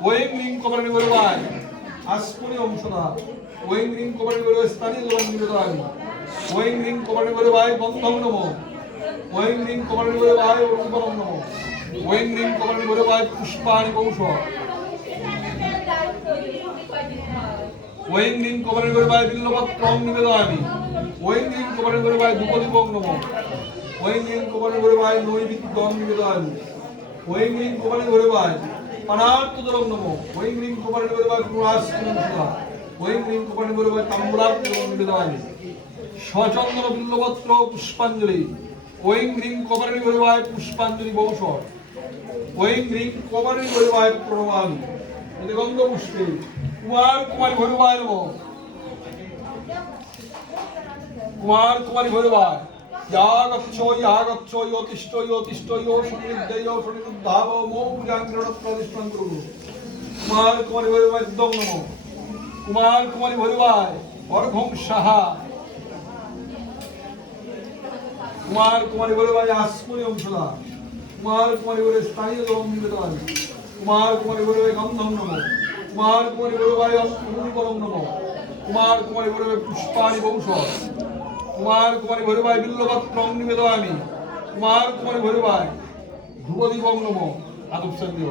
ওয়েং রিং কবরণী বলবাই আসমনি অংশনা ওয়েং রিং কবরণী বলবাই স্থানীয় জলম নিবেদন। ওয়েং রিং কবরণী বলবাই বন্ধম নম ওয়েং রিং কবরণী বলবাই অরুণবরম নম ওয়েং রিং কবরণী বলবাই পুষ্পাণি কৌশ ওয়েং রিং কবরণী বলবাই বিল্লপত্রম নিবেদয়ামি ওয়েং রিং কবরণী বলবাই ধূপদীপং নম ওয়েং রিং কবরণী বলবাই নৈবিদ্যম নিবেদয়ামি ওয়েং রিং কবরণী বলবাই পনার্তদরম নম। ওয়েং রিং কবরণী বলবাই পুরাস্কুলম সদা ওয়েং রিং কবরণী বলবাই তাম্বুলাপ্তম নিবেদয়ামি সচন্দন বিল্লপত্র পুষ্পাঞ্জলি। ওয়েং রিং কবরণী বলবাই পুষ্পাঞ্জলি বৌষর। ওয়েং রিং কবরণী প্রণমামি এতে গন্ধ পুষ্পে কুমার কুমারী ভৈরবায় নম। কুমার ইয়া গচ্ছ ইয়ো তিষ্ঠ ইয়ো তিষ্ঠ ইয়ো সমৃদ্ধ ইয়ো সমৃদ্ধাব মো প্রতিষ্ঠান করু কুমার কুমারী ভৈরবায় দম নম কুমার কুমারী ভৈরবায় অংশদা কুমার কুমারী ভৈরব স্থানীয় জলম নিবেদন কুমার কুমারী ভৈরবায় গন্ধম নম কুমার কুমারী ভৈরবায় নম কুমারী ভৈরবায় পুষ্পাণি বংশ কুমার কুমারী ভৈরবাই বিল্লবাদ প্রং নিবেদ আমি কুমার কুমারী ভৈরবায় ধ্রুবদীপং নম আদব সন্দেহ